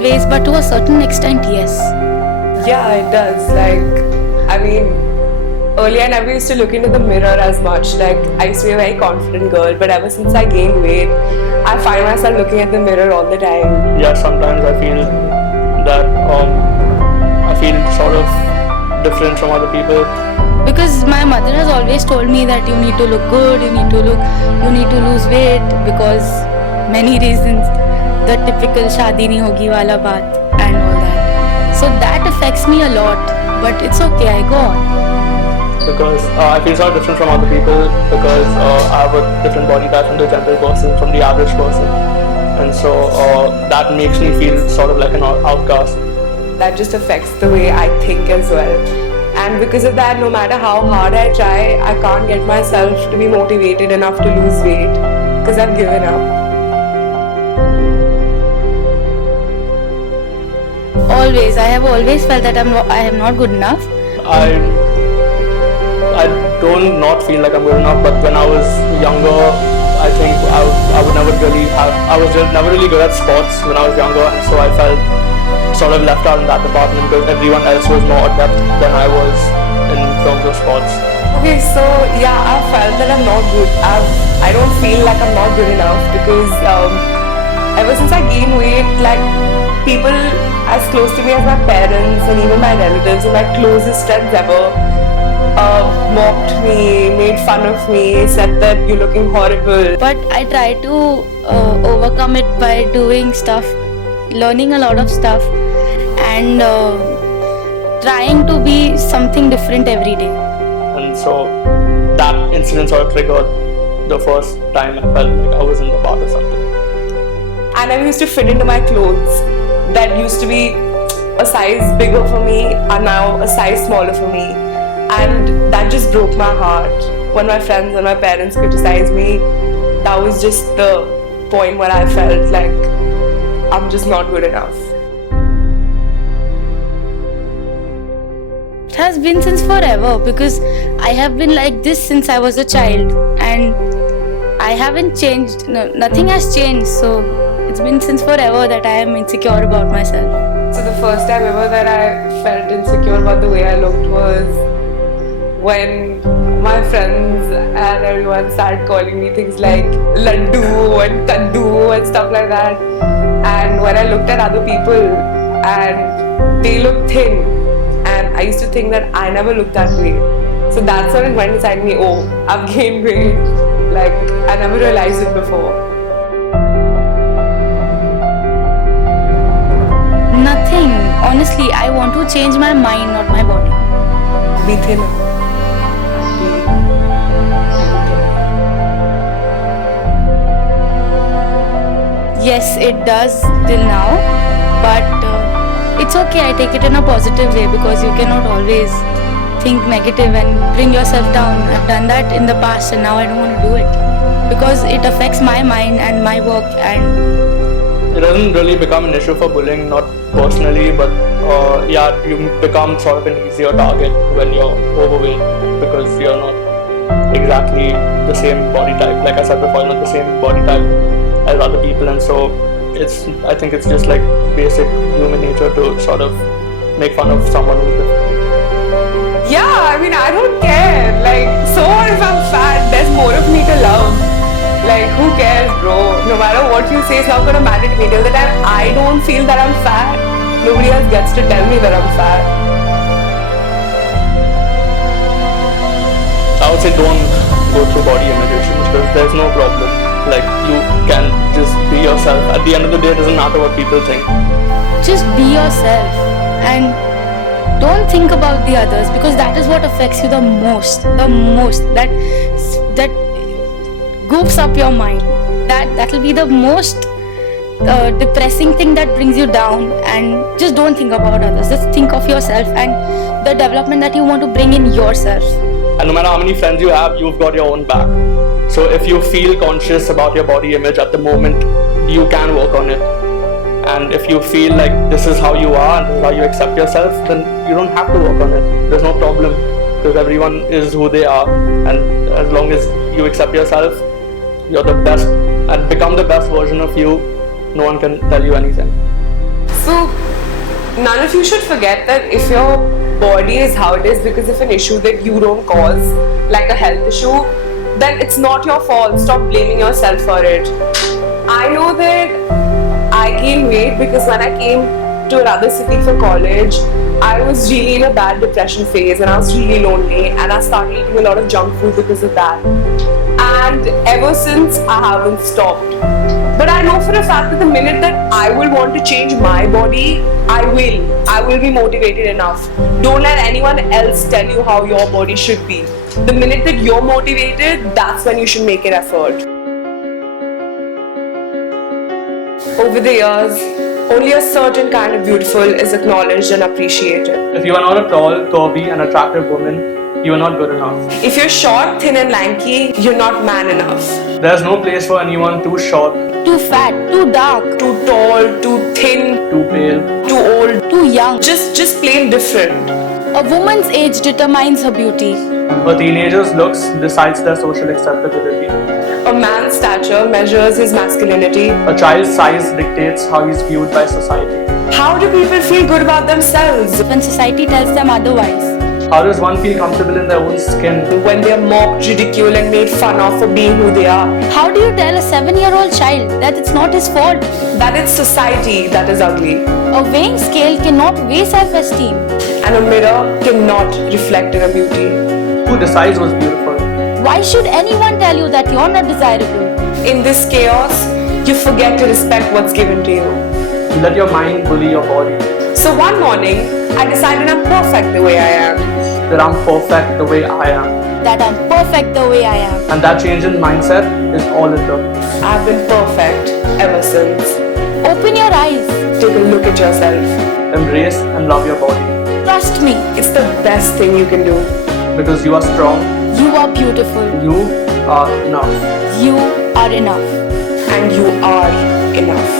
always, but to a certain extent, yes. Yeah, it does. Like, I mean, earlier I never used to look into the mirror as much. Like, I used to be a very confident girl, but ever since I gained weight, I find myself looking at the mirror all the time. Yeah, sometimes I feel that I feel sort of different from other people. Because my mother has always told me that you need to look good, you need to lose weight because many reasons. The typical shaadi nahi hogi wala baat and all that. So that affects me a lot, but it's okay, I go on. Because I feel so different from other people because I have a different body type from the general person, from the average person. And so that makes me feel sort of like an outcast. That just affects the way I think as well. And because of that, no matter how hard I try, I can't get myself to be motivated enough to lose weight because I've given up. Always, I have always felt that I am not good enough. I don't not feel like I'm good enough, but when I was younger, I think I would never really have, I was just never really good at sports when I was younger, and so I felt sort of left out in that department because everyone else was more adept than I was in terms of sports. Okay, so yeah, I felt that I'm not good. I don't feel like I'm not good enough because ever since I gained weight, like people as close to me as my parents and even my relatives and my closest friends ever mocked me, made fun of me, said that you're looking horrible. But I try to overcome it by doing stuff, learning a lot of stuff, and trying to be something different every day. And so that incident sort of triggered the first time I felt like I was in the path of something. I never used to fit into my clothes that used to be a size bigger for me are now a size smaller for me. And that just broke my heart. When my friends and my parents criticized me, that was just the point where I felt like I'm just not good enough. It has been since forever because I have been like this since I was a child and I haven't changed. No, nothing has changed. So it's been since forever that I am insecure about myself. So the first time ever that I felt insecure about the way I looked was when my friends and everyone started calling me things like laddu and kaddu and stuff like that. And when I looked at other people and they looked thin, and I used to think that I never looked that way. So that's when it went inside me, oh, I've gained weight. Like, I never realized it before. Nothing. Honestly, I want to change my mind, not my body. Be thinner. Yes, it does till now, but it's okay. I take it in a positive way because you cannot always think negative and bring yourself down. I've done that in the past and now I don't want to do it because it affects my mind and my work. And it doesn't really become an issue for bullying, not personally, but yeah, you become sort of an easier target when you're overweight because you're not exactly the same body type. Like I said before, you're not the same body type as other people, and so I think it's just like basic human nature to sort of make fun of someone who's different. Yeah, I mean, I don't care. Like, so what if I'm fat? There's more of me to love. Like, who cares, bro? No matter what you say, it's not gonna matter to me. Till the time I don't feel that I'm fat, nobody else gets to tell me that I'm fat. I would say don't go through body image issues because there's no problem. Like, you can just be yourself. At the end of the day, it doesn't matter what people think. just be yourself and don't think about the others because that is what affects you the most. That goofs up your mind. That will be the most depressing thing that brings you down. And just don't think about others. Just think of yourself and the development that you want to bring in yourself. And no matter how many friends you have, you've got your own back. So if you feel conscious about your body image at the moment, you can work on it. And if you feel like this is how you are and this is how you accept yourself, then you don't have to work on it. There's no problem because everyone is who they are. And as long as you accept yourself, you're the best and become the best version of you. No one can tell you anything. So, none of you should forget that if your body is how it is because of an issue that you don't cause, like a health issue, then it's not your fault. Stop blaming yourself for it. I know that I gained weight because when I came to another city for college, I was really in a bad depression phase and I was really lonely, and I started eating a lot of junk food because of that. And ever since, I haven't stopped. But I know for a fact that the minute that I will want to change my body, I will be motivated enough. Don't let anyone else tell you how your body should be. The minute that you're motivated, that's when you should make an effort. Over the years, only a certain kind of beautiful is acknowledged and appreciated. If you are not a tall, curvy, and attractive woman, you are not good enough. If you're short, thin and lanky, you're not man enough. There's no place for anyone too short, Too fat, too dark, Too tall, too thin, too pale. too old, too young. just plain different. A woman's age determines her beauty. A teenager's looks decides their social acceptability. A man's stature measures his masculinity. A child's size dictates how he's viewed by society. How do people feel good about themselves When society tells them otherwise. How does one feel comfortable in their own skin? when they're mocked, ridiculed, and made fun of for being who they are? How do you tell a 7-year-old child that it's not his fault? That it's society that is ugly, A weighing scale cannot weigh self-esteem. and a mirror cannot reflect inner beauty. Who decides what's beautiful? Why should anyone tell you that you're not desirable? In this chaos, you forget to respect what's given to you. You let your mind bully your body. So one morning, I decided I'm perfect the way I am. That I'm perfect the way I am. That I'm perfect the way I am. And that change in mindset is all it took. I've been perfect ever since. Open your eyes. Take a look at yourself. Embrace and love your body. Trust me. It's the best thing you can do. Because you are strong. You are beautiful. You are enough. You are enough. And you are enough.